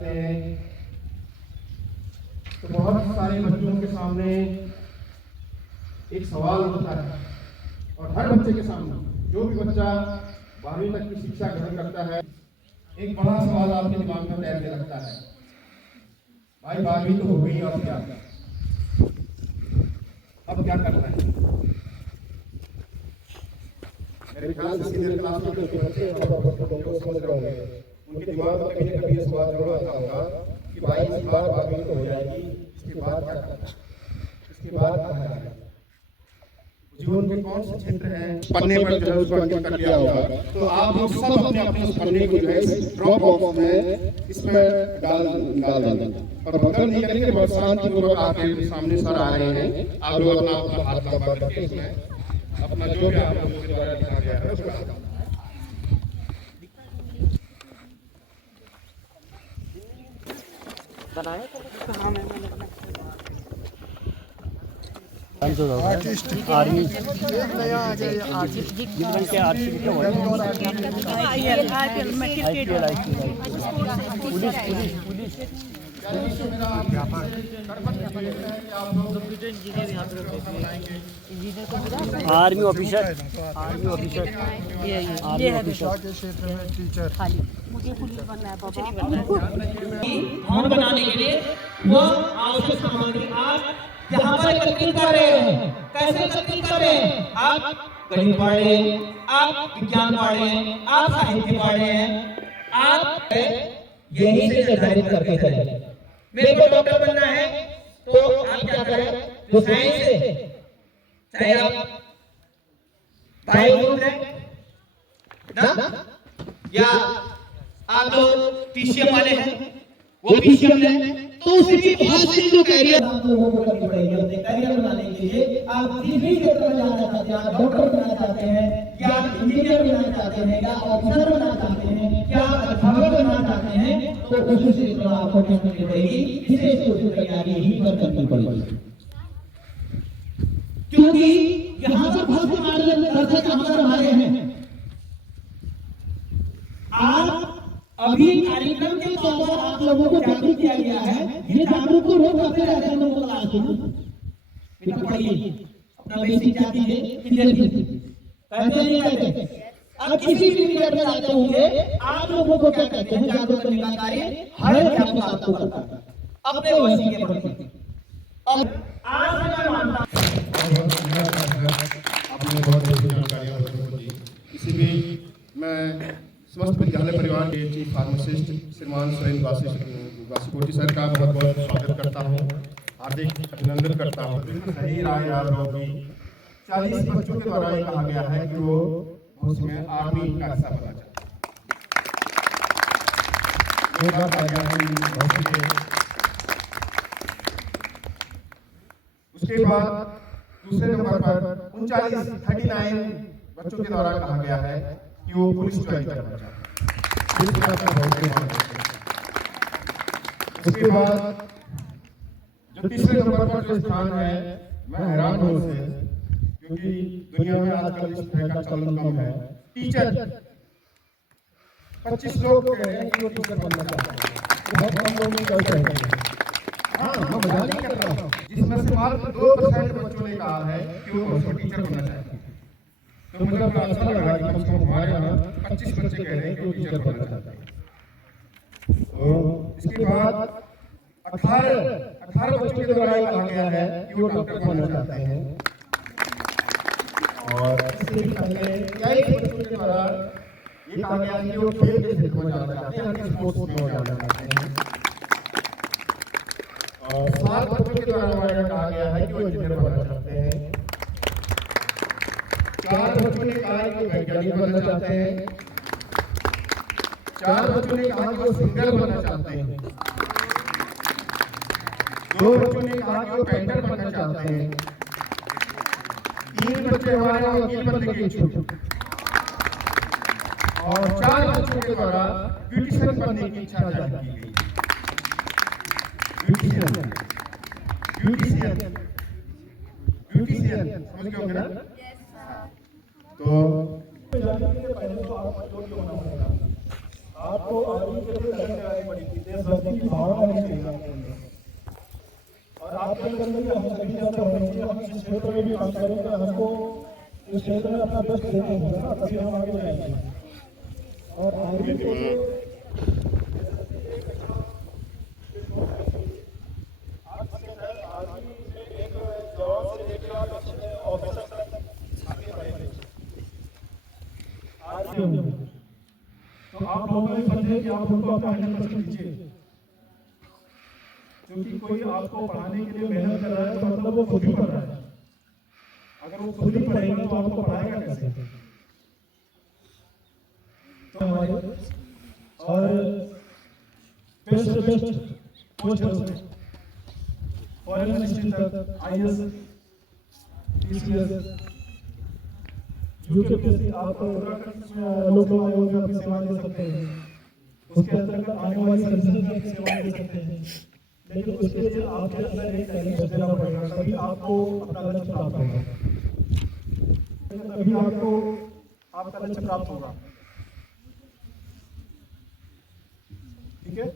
तो बहुत सारे बच्चों के सामने एक सवाल उठता है और हर बच्चे के सामने, जो भी बच्चा 12वीं तक की शिक्षा ग्रहण करता है, एक बड़ा सवाल आपके दिमाग में तैरने लगता है, भाई 12वीं तो हो गई, अब क्या करना है। मेरे ख्याल से सीनियर क्लास में जो बच्चे समझ रहे होंगे, उनके दिमाग में कभी ना कभी सवाल जरूर आता होगा कि भाई इस बार 12वीं तो हो जाएगी, इसके बाद क्या करना है, इसके बाद कहाँ जाना है, जीवन के कौन से क्षेत्र हैं, पन्ने पर जो है उसको अंकित कर लिया होगा। तो आप लोग सब अपने अपने उस पन्ने को जो है ड्रॉप बॉक्स में इसमें डाल दें और भगदड़ नहीं करेंगे, बहुत शांतिपूर्वक आपके सामने सर आ रहे हैं, आप लोग अपना अपना हाथ लंबा करके इसमें अपना जो भी आप लोगों के द्वारा लिखा गया है उसको डाल बनाए तो हाँ मैंने आर्टिस्ट आर्मी एक नया आ गया आर्टिस्ट जीवन के आर्टिस्ट क्या हुआ पुलिस आर्मी ऑफिसर ये है दिशा के क्षेत्र में टीचर मुझे पुलिस बनना है बाबा। भवन बनाने के लिए वो आवश्यक सामग्री आप यहाँ पर एकत्रित कर रहे हैं। कैसे एकत्रित कर रहे हैं? आप गणित पढ़ रहे हैं, आप विज्ञान पढ़ रहे हैं, आप साहित्य पढ़ रहे हैं, आप यही से निर्धारित करके चले। मेरे को डॉक्टर बनना है तो आप क्या करें, जो साइंस है, चाहे आप बायो है ना, या आप लोग पीसीएम वाले हैं, वो पीसीएम है, तो उसी की बहुत सी जो कैरियर आप लोगों को करनी पड़ेगी। अपने कैरियर बनाने के लिए आप किस भी क्षेत्र में जाना चाहते हैं, आप डॉक्टर बनना चाहते हैं, या इंजीनियर बनना चाहते हैं, या ऑफिसर बनना चाहते हैं, या अध्यापक बनना चाहते हैं, तो उसी क्षेत्र में आपको करनी पड़ेगी, विशेष रूप से तैयारी ही पर करनी पड़ेगी। क्योंकि यहाँ पर बहुत से मार्गदर्शक हमारे हमारे हैं। आप अभी कार्यक्रम के तौर पर आप लोगों को जागरूक किया गया है, ये जागरूक तो रोज करते रहते हैं लोगों को। आज बेटा पढ़िए, अपना बेसिक जाति है, क्लियर कीजिए, कहते नहीं कहते। अब किसी भी मीडिया में जाते होंगे, आप लोगों को क्या कहते हैं, जागरूक करने का कार्य हर अध्यापक आपको करता है अपने वसी के प्रति। अब आज मैं मानता आपने बहुत अच्छी जानकारियां बच्चों को दी। इसी बीच मैं समस्त विद्यालय परिवार के चीफ फार्मासिस्ट श्रीमान सुरेंद्र वासीकोटी सर का बहुत बहुत स्वागत करता हूँ, हार्दिक अभिनंदन करता हूँ। सही राय आप लोगों की 40 बच्चों के द्वारा ये कहा गया है कि वो भविष्य में आर्मी का हिस्सा बनना चाहते हैं। उसके बाद दूसरे नंबर पर 39 बच्चों के द्वारा कहा गया है कि वो पुलिस ज्वाइन करना चाहते हैं। उसके बाद जो तीसरे नंबर पर जो स्थान है, मैं हैरान हूं उससे, क्योंकि दुनिया में आजकल इस तरह का चलन कम है। टीचर 25 लोग कह रहे हैं कि वो टीचर बनना चाहते हैं, बहुत कम लोग कहते हैं। हाँ, मैं मजाक नहीं कर रहा हूँ, जिसमें से मात्र 2% बच्चों ने कहा है कि वो टीचर बनना चाहते हैं। तो मुझे बड़ा अच्छा लगा कि कम से कम हमारे यहाँ 25 बच्चे कह रहे हैं कि वो टीचर बनना चाहते हैं। तो इसके बाद 18 बच्चों के द्वारा कहा गया है कि वो डॉक्टर बनना चाहते हैं, और इससे पहले 21 बच्चों के द्वारा ये कहा गया कि वो खेल के क्षेत्र में जाना चाहते हैं, स्पोर्ट्स में जाना चाहते हैं, और 7 बच्चों के द्वारा हमारे कहा गया है कि वो इंजीनियर बनना चाहते हैं। 4 बच्चों ने कहा कि वैज्ञानिक बनना चाहते हैं, 4 बच्चों ने कहा कि वो सिंगर बनना चाहते हैं, 2 बच्चों ने कहा कि वो पेंटर बनना चाहते हैं, 3 बच्चे हमारे वकील बनने के इच्छुक, और 4 बच्चों के द्वारा ब्यूटिशियन बनने की इच्छा जाहिर की गई। ब्यूटिशियन समझ गए होंगे ना? तो पहले तो आप आपको आर्मी के लिए लड़ने आनी पड़ेगी, देशभक्ति की भावना होनी चाहिए आपके अंदर। और आपके अंदर में हम सभी जाते होंगे, हम इस क्षेत्र में भी काम करेंगे, हमको इस क्षेत्र में अपना बेस्ट देना होगा ना, तभी हम आगे जाएंगे। और आर्मी के लिए आर्मी में एक जवान से लेकर आप ऑफिसर तक आगे बढ़ेंगे। तो आप लोगों ने फर्ज है कि आप उनको अपना 100% दीजिए, क्योंकि कोई आपको पढ़ाने के लिए मेहनत कर रहा है तो मतलब वो खुद ही पढ़ रहा है। अगर वो खुद ही पढ़ेगा तो आपको पढ़ाएगा कैसे? तो हमारे और बेस्ट पोस्ट है उसमें, फॉरेन मिनिस्ट्री तक, IAS, TCS, यूपीएससी, आप लोक आयोग में अपनी सेवा दे सकते हैं, उसके अंतर्गत आने वाली सर्विसेज में अपनी सेवा दे सकते हैं। लेकिन उसके लिए आपके अंदर एक टैलेंट देना पड़ेगा, तभी आपको अपना लक्ष्य प्राप्त होगा, तभी आपको आपका लक्ष्य प्राप्त होगा। ठीक है,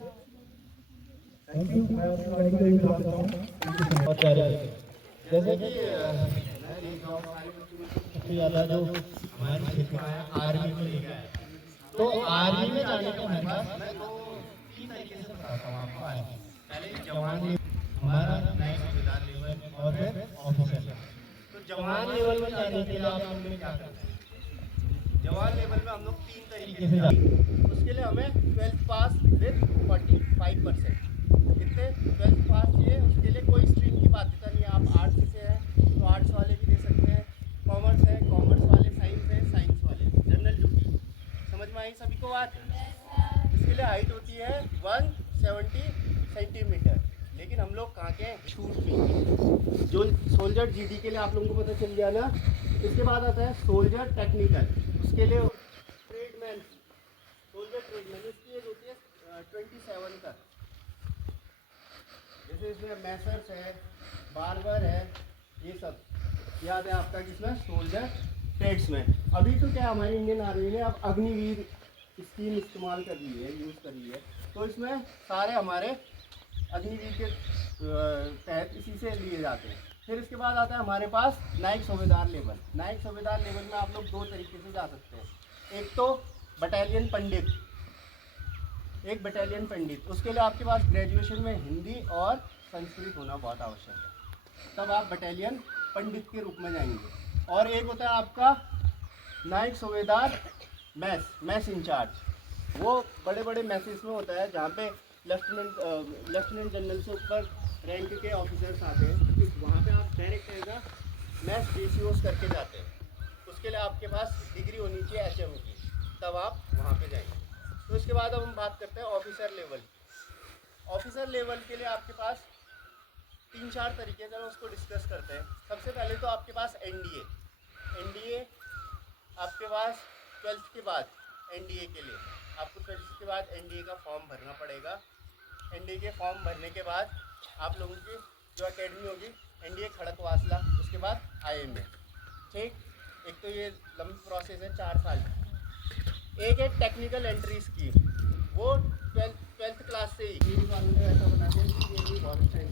थैंक यू। मैं अपनी गाड़ी को भी बता देता हूँ। और जैसे कि जो हमारे क्षेत्र में आर्मी में लिखा है, तो आर्मी में जाने का हमारे पास मैं तो 3 तरीके से बताता हूँ आपको। पहले जवान हमारा नाइट सूबेदार लेवल और फिर ऑफिसर लेवल। तो जवान लेवल में जाने के लिए आप लोगों ने क्या करना है? जवान लेवल में हम लोग 3 तरीके से जाते हैं। उसके लिए हमें 12th पास विद 45%। कितने 12th पास चाहिए? उसके लिए कोई स्ट्रीम की बाध्यता नहीं है। आप आर्ट्स से हैं तो आर्ट्स वाले भी दे सकते हैं, कॉमर्स है कॉमर्स वाले, साइंस है साइंस वाले, जनरल ड्यूटी। समझ में आई सभी को बात? इसके लिए हाइट होती है 170 सेंटीमीटर। लेकिन हम लोग कहाँ के छूट में जो सोल्जर GD के लिए आप लोगों को पता चल गया ना। इसके बाद आता है सोल्जर टेक्निकल, उसके लिए ट्रेडमैन, सोल्जर ट्रेडमैन, इसकी एज होती है 27 तक। जैसे इसमें मैसर्स है, बार्बर है, ये सब याद है आपका किसमें? Soldier tradesman. अभी तो क्या हमारी इंडियन आर्मी ने अब अग्निवीर स्कीम इस्तेमाल कर ली है, यूज़ कर ली है, तो इसमें सारे हमारे अग्निवीर के तहत इसी से लिए जाते हैं। फिर इसके बाद आता है हमारे पास नायक सूबेदार लेवल। नायक सूबेदार लेवल में आप लोग 2 तरीके से जा सकते हैं। एक तो बटालियन पंडित, एक बटालियन पंडित, उसके लिए आपके पास ग्रेजुएशन में हिंदी और संस्कृत होना बहुत आवश्यक है, तब आप बटालियन पंडित के रूप में जाएंगे। और एक होता है आपका नायक सूबेदार मैस इंचार्ज। वो बड़े बड़े मैसेज में होता है जहाँ पे लेफ्टिनेंट जनरल से ऊपर रैंक के ऑफिसर्स आते हैं, तो वहाँ पे आप direct as a mess DCOs करके जाते हैं। उसके लिए आपके पास डिग्री होनी चाहिए HM की, तब आप वहाँ पे जाएंगे। तो उसके बाद अब हम बात करते हैं ऑफिसर लेवल। ऑफिसर लेवल के लिए आपके पास 3-4 तरीके से उसको डिस्कस करते हैं। सबसे पहले तो आपके पास NDA आपके पास 12th के बाद NDA के लिए आपको 12th के बाद NDA का फॉर्म भरना पड़ेगा। NDA के फॉर्म भरने के बाद आप लोगों की जो एकेडमी होगी NDA खड़कवासला, उसके बाद IMA। ठीक, एक तो ये लंबी प्रोसेस है 4 साल की। एक है टेक्निकल एंट्री स्कीम, वो 12th क्लास से ही ऐसा बनाते हैं कि ये भी बहुत अच्छा है।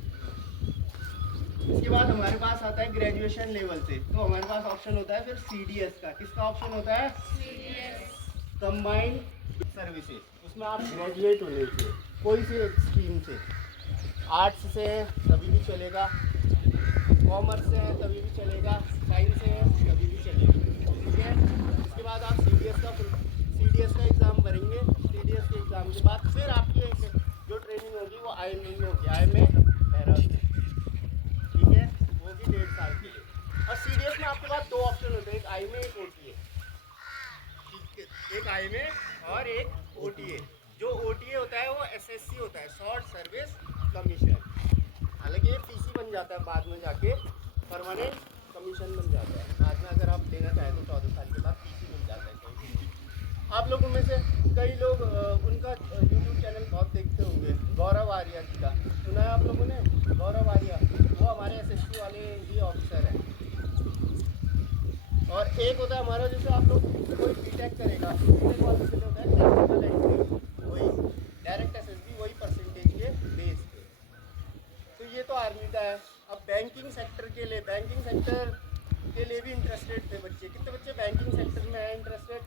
इसके बाद हमारे पास आता है ग्रेजुएशन लेवल से, तो हमारे पास ऑप्शन होता है फिर CDS का। किसका ऑप्शन होता है? Combined services. उसमें आप ग्रेजुएट होने चाहिए कोई सी स्ट्रीम से, आर्ट्स से है तभी भी चलेगा, कॉमर्स से है तभी भी चलेगा, साइंस से है तभी भी चलेगा। ठीक है, इसके बाद आप CDS का एग्ज़ाम भरेंगे। CDS के एग्ज़ाम के बाद फिर आपकी जो ट्रेनिंग होगी वो IMA में होगी, IMA देहरादून। ठीक है, वो भी 1.5 साल की है। और CDS में आपके पास 2 ऑप्शन होते हैं, एक IMA एक OTA। एक IMA और एक OTA। जो OTA होता है वो SSC होता है, शॉर्ट सर्विस कमीशन। हालांकि ये PC बन जाता है बाद में जाके, परमानेंट कमीशन बन जाता है बाद में। अगर आप लेना चाहें तो 14 साल के बाद PC बन जाता है कहीं। आप लोगों में से कई लोग उनका YouTube चैनल बहुत देखते होंगे, गौरव आर्या जी का, सुना है आप लोगों ने? गौरव आर्या वो हमारे SSC वाले ही ऑफिसर हैं। और एक होता है हमारा, जैसे आप लोग कोई BTech करेगा, BTech वाले के लिए होता है टेक्निकल एंट्री। डायरेक्ट एसएसबी वही परसेंटेज के बेस पे। तो ये तो आर्मी का है। अब बैंकिंग सेक्टर के लिए भी इंटरेस्टेड थे बच्चे। कितने बच्चे बैंकिंग सेक्टर में हैं इंटरेस्टेड?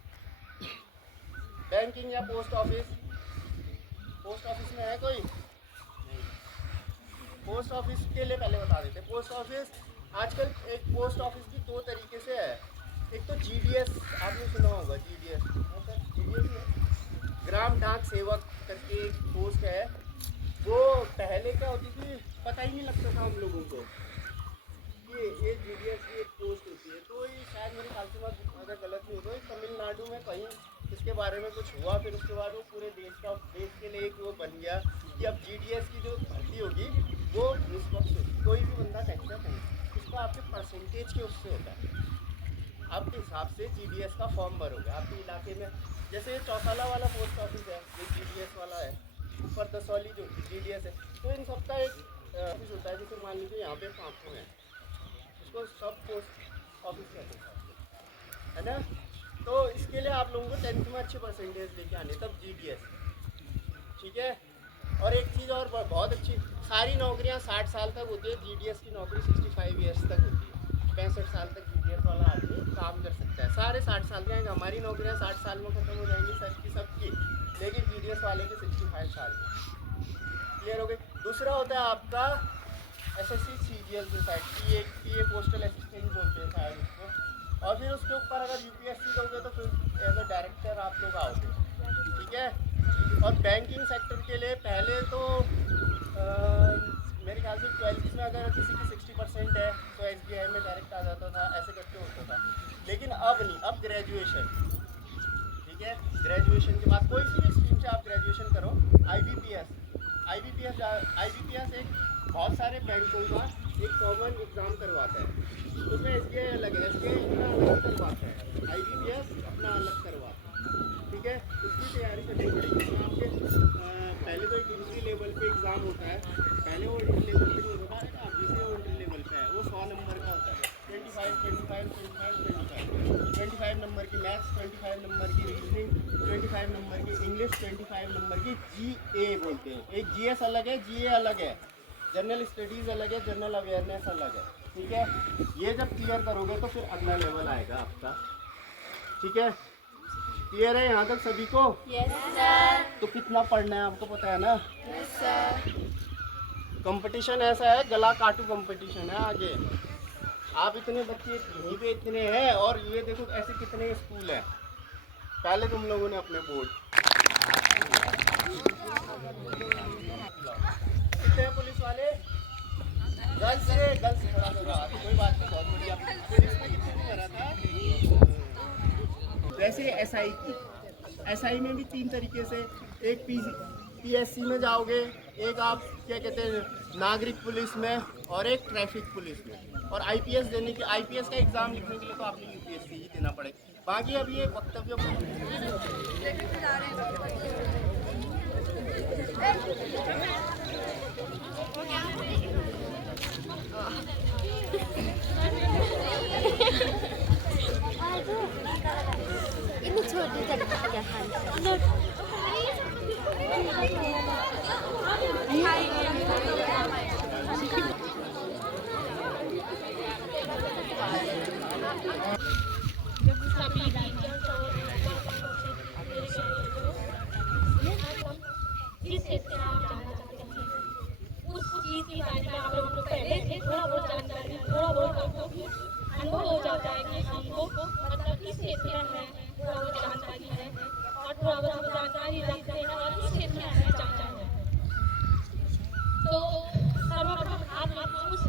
बैंकिंग या पोस्ट ऑफिस में है कोई? नहीं। पोस्ट ऑफिस के लिए पहले बता देते। पोस्ट ऑफिस आजकल एक पोस्ट ऑफिस की दो तरीके से है। एक तो जीडीएस, आपने सुना होगा जीडीएस, ग्राम डाक सेवक करके एक पोस्ट है। वो पहले क्या होती थी पता ही नहीं लगता था हम लोगों को ये जीडीएस की एक पोस्ट होती है। तो ये शायद मेरे ख्याल से बात अगर गलत नहीं हो तो तमिलनाडु में कहीं इसके बारे में कुछ हुआ, फिर उसके बाद वो पूरे देश के लिए एक वो बन गया कि अब जीडीएस की जो भर्ती होगी वो निष्पक्ष होगी, कोई भी बंदा सेक्टर नहीं, उसका आपके परसेंटेज के उससे होता है। आपके हिसाब से जीडीएस का फॉर्म भरोगे आपके इलाके में। जैसे चौसाला वाला पोस्ट ऑफिस है, ये जीडीएस वाला है, ऊपर दसौली जो जीडीएस है। तो इन सबका एक ऑफिस होता है। जैसे मान लीजिए यहाँ पे 500 हैं, उसको सब पोस्ट ऑफिस कहते हैं, है ना। तो इसके लिए आप लोगों को 10th में अच्छे परसेंटेज लेके आने, तब जीडीएस, ठीक है। और एक चीज़ और बहुत अच्छी, सारी नौकरियाँ 60 साल तक होती है, जीडीएस की नौकरी 65 ईयर्स तक होती है। 65 साल तक जीडीएस वाला आदमी काम कर सकता है। सारे 60 साल के हैं, हमारी नौकरियाँ 60 साल में ख़त्म हो जाएंगी सबकी, लेकिन जीडीएस वाले के 65 साल में। क्लियर हो गई। दूसरा होता है आपका एसएससी सीजीएल के साइड, पीए पोस्टल असिस्टेंट बोलते हैं शायद उसको। और फिर उसके ऊपर अगर यूपीएससी दोगे तो फिर एज अ डायरेक्टर आप लोग आओगे, ठीक है। और बैंकिंग सेक्टर के लिए पहले तो मेरे ख्याल से 12th में अगर किसी की 60% है तो एसबीआई में डायरेक्ट आ जाता था, ऐसे करके होता था। लेकिन अब नहीं, अब ग्रेजुएशन, ठीक है। ग्रेजुएशन के बाद कोई सी भी स्ट्रीम से आप ग्रेजुएशन करो। आईबीपीएस एक बहुत सारे बैंकों का एक कॉमन एग्ज़ाम करवाता है। उसमें एसबीआई अलग है, एसबीआई अपना अलग करवाता है, आईबीपीएस अपना अलग करवाता है, ठीक है। उसकी तैयारी करनी पड़ेगी। आपके पहले तो एक इंट्री लेवल पे एग्ज़ाम होता है, पहले वो इंट्री लेवल पे नहीं होता है, अब जिसे वो इंट्री लेवल पे है वो 100 नंबर का होता है। 25 नंबर की मैथ्स, 25 नंबर की रीजनिंग, 25 नंबर की इंग्लिश, 25 नंबर की जीए बोलते हैं। एक जीएस अलग है, जीए अलग है, जनरल स्टडीज़ अलग है, जनरल अवेयरनेस अलग है, ठीक है। ये जब क्लियर करोगे तो फिर अगला लेवल आएगा आपका, ठीक है। क्लियर है यहाँ तक सभी को? Yes sir. तो कितना पढ़ना है आपको पता है ना? Yes sir. कंपटीशन ऐसा है, गला काटू कंपटीशन है आगे। आप इतने बच्चे यहीं पे इतने हैं और ये देखो ऐसे कितने स्कूल हैं। पहले तुम लोगों ने अपने बोर्ड कितने हैं पुलिस वाले? गर्ल्स खड़ा करो हाथ, कोई बात नहीं, बहुत बढ़िया। पुलिस में कितने में भरा था? वैसे एसआई में भी 3 तरीके से, एक पीएससी में जाओगे, एक आप क्या कहते हैं नागरिक पुलिस में, और एक ट्रैफिक पुलिस में। और आईपीएस देने के, आईपीएस का एग्ज़ाम लिखने के लिए तो आपने यूपीएससी ही देना पड़ेगा। बाकी अब ये वक्तव्य ini छोटी तरीके जिस क्षेत्र में आप जाना चाहते हैं उस चीज़ के बारे में आप लोगों को पहले से थोड़ा बहुत जानकारी, थोड़ा बहुत आपको अनुभव हो जाता है कि हमको मतलब किस क्षेत्र में थोड़ा बहुत जानकारी है और थोड़ा बहुत हम जानकारी रखते हैं और किस क्षेत्र में हमें जाना है। तो सर्वप्रथम आप उस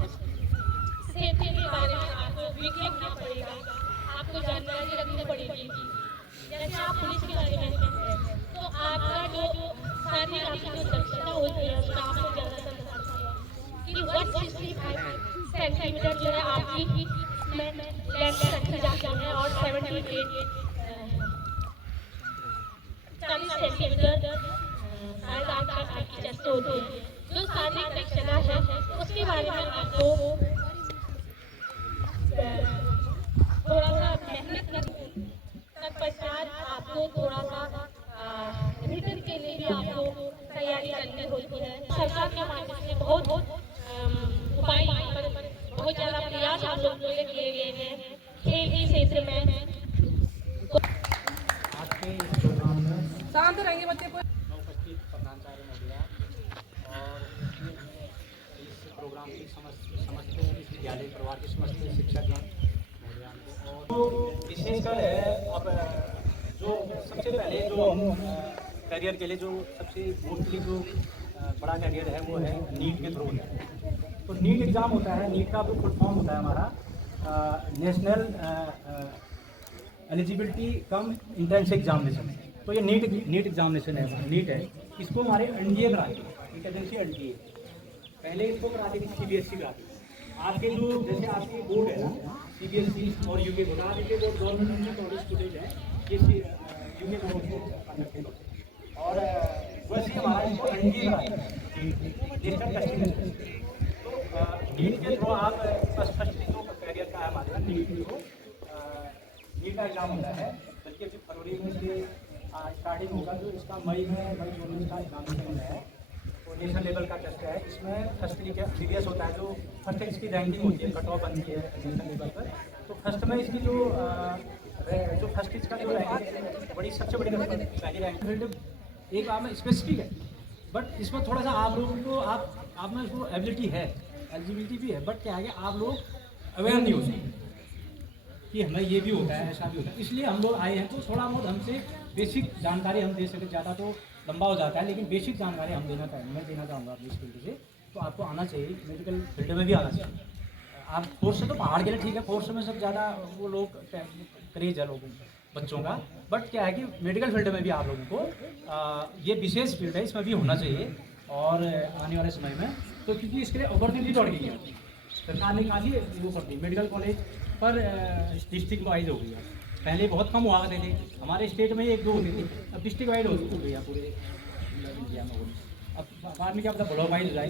क्षेत्र के बारे में आपको विज्ञान पड़ेगा, आपको जानकारी रखनी पड़ेगी। जैसे आप पुलिस के बारे में तो आपका जो सारी आपकी जो दक्षता होती है उसका आपको ज़्यादा समझ कि 165 सेंटीमीटर जो है आपकी लेंथ रखी जाती है और 40 सेंटीमीटर शायद आपकी चेस्ट होती है। जो सारी दक्षता है उसके बारे में आपको थोड़ा सा मेहनत करनी तत्पश्चात आपको थोड़ा सा रिटर्न के के लिए भी आपको तैयारी करनी होती है। सरकार के माध्यम से बहुत उपाय यहाँ पर बहुत ज़्यादा प्रयास आप लोगों के लिए किए गए हैं खेल के क्षेत्र में। शांत रहेंगे बच्चे को। उपस्थित प्रधानाचार्य महोदया और इस प्रोग्राम की समस्त इस विद्यालय परिवार के समस्त शिक्षकगण महोदया और विशेषकर अब जो सबसे पहले जो करियर के लिए जो सबसे मोस्टली जो बड़ा करियर है वो है नीट के थ्रू है। तो नीट एग्ज़ाम होता है, नीट का फुल फॉर्म होता है हमारा national eligibility cum entrance examination. तो ये नीट एग्जामिनेशन है, नीट है। इसको हमारे एनडीए कराती है, एक एजेंसी एनडीए। पहले इसको कराती थी सीबीएसई कराती थी। आपके जो जैसे आपकी बोर्ड है ना सीबीएसई और यूके बोर्ड, आपके बोर्ड गवर्नमेंट में स्टूडेंट है ये यूके बोर्ड को कंडक्ट करते हैं और वैसे हमारा इसको एनडीए कराती है नेशनल टेस्टिंग। तो नीट के थ्रू आप फर्स्ट जो करियर का है हमारे नीट को नीट का एग्जाम होता है, बल्कि अभी फरवरी में से स्टार्टिंग होगा। जो इसका मई जून का एग्जामिनेशन है तो नेशनल लेवल का टेस्ट है। इसमें फर्स्ट का सीरियस होता है, जो फर्स्ट इसकी रैंकिंग होती है, कट ऑफ बनती है नेशनल लेवल पर। तो फर्स्ट में इसकी जो फर्स्ट इसका जो रैंकिंग बड़ी सबसे बड़ी पहली रैंक एक आप में स्पेसिफिक है, बट इसमें थोड़ा सा आप लोगों को आप में उसको एबिलिटी है, एलिजिबिलिटी भी है, बट क्या है कि आप लोग अवेयर नहीं होते कि हमें ये भी होता है, ऐसा भी होता है। इसलिए हम लोग आए हैं तो थोड़ा बहुत हमसे बेसिक जानकारी हम दे सके। ज़्यादा तो लंबा हो जाता है, लेकिन बेसिक जानकारी हम मैं देना चाहूँगा अपनी इस फील्ड से। तो आपको आना चाहिए, मेडिकल फील्ड में भी आना चाहिए। आप फोर्स से तो पहाड़ के लिए ठीक है, फोर्स में सब ज़्यादा वो लोग क्रेज है लोगों बच्चों का, बट क्या है कि मेडिकल फील्ड में भी आप लोगों को ये विशेष फील्ड है, इसमें भी होना चाहिए। और आने वाले समय में तो क्योंकि इसके लिए अपॉर्चुनिटी बढ़ गई है, सरकार ने काफ़ी वो कर दी, मेडिकल कॉलेज पर डिस्ट्रिक्ट वाइज हो गई है। पहले बहुत कम हुआ करते थे, हमारे स्टेट में 1-2 होती थी, अब डिस्ट्रिक्ट वाइज हो गई है पूरे इंडिया में। अब बाद में क्या पता ब्लॉक वाइज हो जाए।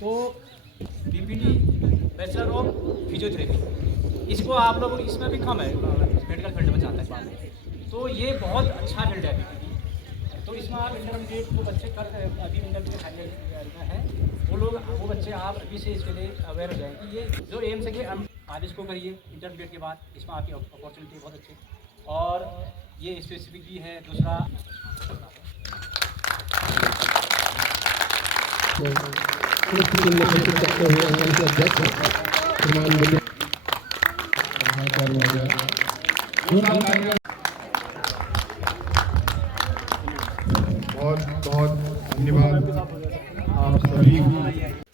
तो बीपीटी बैचलर ऑफ फिजियोथेरेपी, इसको आप लोग इसमें भी कम है मेडिकल फील्ड में जहाँ तक बात है। तो ये बहुत अच्छा फील्ड है बीपीटी। तो इसमें आप इंटरमीडिएट वो बच्चे अभी इंटरमीडिएट फाइनल में है, वो बच्चे आप अभी से इसके लिए अवेयर हो जाएँ कि ये जो एम्स है कि आप इसको करिए इंटरमीडिएट के बाद, इसमें आपकी अपॉर्चुनिटी बहुत अच्छी। और ये स्पेसिफिक भी है। दूसरा बहुत बहुत धन्यवाद आप सभी।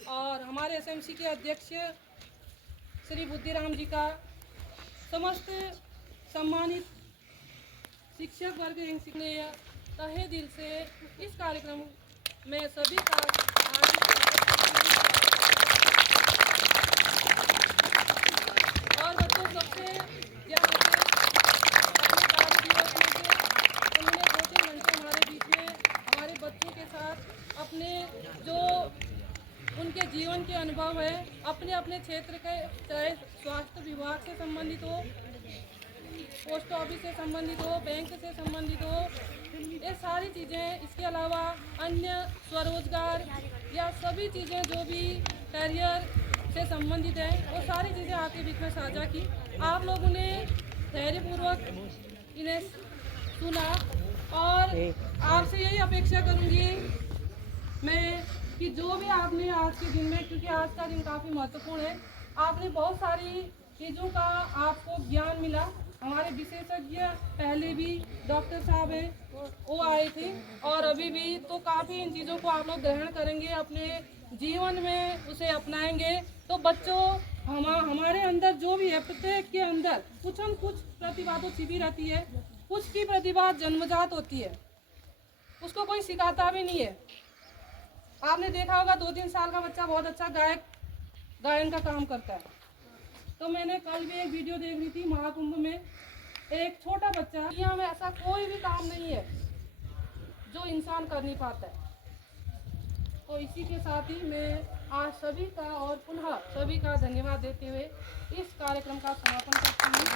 और हमारे एसएमसी के अध्यक्ष श्री बुद्धिराम जी का, समस्त सम्मानित शिक्षक वर्ग ने तहे दिल से इस कार्यक्रम में सभी का और बच्चों सबसे यहाँ पे अपने कार्य दिवस में से उन्होंने 2-3 घंटे हमारे बीच में हमारे बच्चों के साथ अपने जो उनके जीवन के अनुभव है, अपने अपने क्षेत्र के, चाहे स्वास्थ्य विभाग से संबंधित हो, पोस्ट ऑफिस से संबंधित हो, बैंक से संबंधित हो, ये सारी चीज़ें, इसके अलावा अन्य स्वरोजगार या सभी चीज़ें जो भी करियर से संबंधित है, वो सारी चीज़ें आपके बीच में साझा की। आप लोगों ने धैर्यपूर्वक इन्हें सुना और आपसे यही अपेक्षा करूँगी मैं कि जो भी आपने आज के दिन में, क्योंकि आज का दिन काफ़ी महत्वपूर्ण है, आपने बहुत सारी चीज़ों का आपको ज्ञान मिला। हमारे विशेषज्ञ पहले भी डॉक्टर साहब हैं, वो आए थे और अभी भी, तो काफ़ी इन चीज़ों को आप लोग ग्रहण करेंगे, अपने जीवन में उसे अपनाएंगे। तो बच्चों, हमारे अंदर जो भी है, प्रत्येक के अंदर कुछ न कुछ प्रतिभा तो छिपी रहती है। कुछ की प्रतिभा जन्मजात होती है, उसको कोई सिखाता भी नहीं है। आपने देखा होगा 2-3 साल का बच्चा बहुत अच्छा गायन का काम करता है। तो मैंने कल भी एक वीडियो देख रही थी, महाकुंभ में एक छोटा बच्चा, दुनिया में ऐसा कोई भी काम नहीं है जो इंसान कर नहीं पाता है। तो इसी के साथ ही मैं आज सभी का और पुनः सभी का धन्यवाद देते हुए इस कार्यक्रम का समापन करती हूँ।